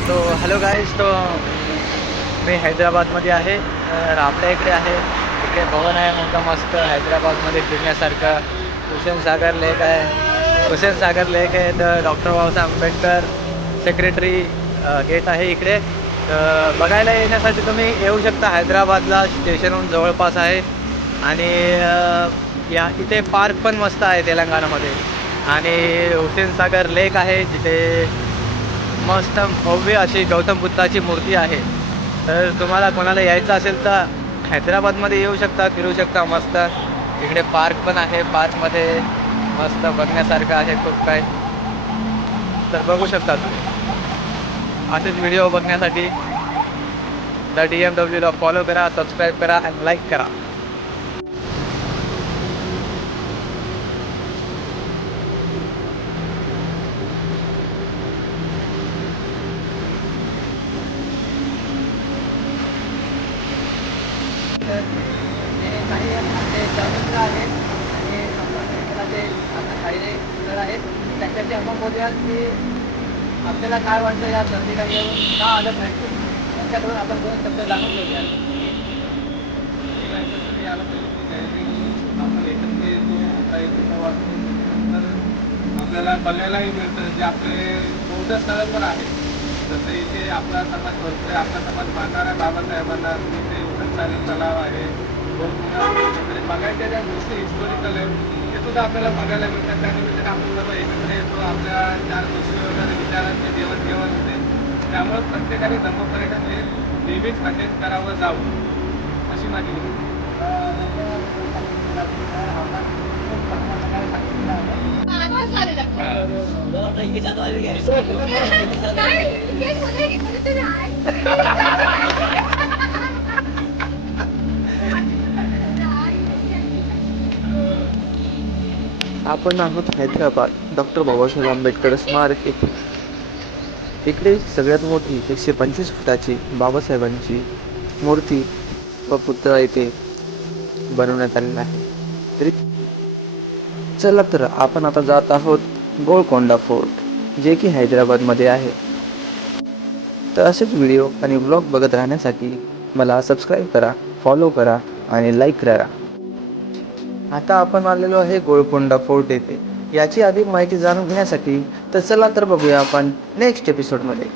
तो hello guys. मी हैदराबादमध्ये आहे. तर आपल्या इकडे आहे, इकडे भवन आहे मोठं मस्त हैदराबादमध्ये फिरण्यासारखं. हुसेनसागर लेक आहे. हुसेनसागर लेक आहे. तर doctor Babasaheb Ambedkar secretary gate आहे इकडे. तर बघायला येण्यासाठी तुम्ही येऊ शकता. हैदराबादला स्टेशनहून जवळपास आहे. आणि या इथे पार्क पण मस्त आहे तेलंगणामध्ये. आणि हुसेनसागर लेक आहे जिथे मस्त भव्य अशी गौतम बुद्धाची मूर्ती आहे. तर तुम्हाला कोणाला यायचं असेल तर हैदराबादमध्ये येऊ शकता, फिरू शकता मस्त. इकडे पार्क पण आहे, पार्कमध्ये मस्त बघण्यासारखं आहे खूप काही. तर बघू शकता तुम्ही. असेच व्हिडिओ बघण्यासाठी द DMWला फॉलो करा, सबस्क्राईब करा आणि लाईक करा. काही ते चर्चेतलं आहे आणि आपल्याला ते आता काही घर आहेत त्याच्याशी आपण बोलूयात की आपल्याला काय वाटतं या चर्चेला येऊन का आलं पाहिजे. त्यांच्याकडून आपण 2 शब्द जाणून घेऊयात. आपण एकत्र येतो, आता एकत्र वाचतो, तर आपल्याला बघायलाही मिळतं जे आपले बौद्ध स्थळं पण आहेत. जसं इथे आपला समाज भरतोय, आपला समाज मानणाऱ्या बाबासाहेबांना इथे उदयसागर तलाव आहे, वगैरे बघायच्या ज्या गोष्टी हिस्टॉरिकल आहेत ते सुद्धा आपल्याला बघायला मिळतात. त्यानिमित्ताने आपण सर्व एकत्र येतो, आपल्या 4 गोष्टी वगैरे विचारांची देवाणघेवाण होते. त्यामुळे प्रत्येकाने धर्मपर्यटन हे नेहमीच अटेंड करावं जावं अशी माझी विनंती. आपण आहोत हैदराबाद डॉक्टर बाबासाहेब आंबेडकर स्मारक येथे. इकडे सगळ्यात मोठी 125 फुटाची बाबासाहेबांची मूर्ती व पुतळा इथे बनवण्यात आलेला आहे. तरी चला तर आपण आता जात आहोत गोलकोंडा फोर्ट, जे की हैदराबादमध्ये आहे. तर असेच व्हिडिओ आणि ब्लॉग बघत राहण्यासाठी मला सबस्क्राईब करा, फॉलो करा आणि लाईक करा. आता आपण आलेलो आहे गोलकोंडा फोर्ट येथे. याची अधिक माहिती जाणून घेण्यासाठी तर चला तर बघूया आपण नेक्स्ट एपिसोडमध्ये.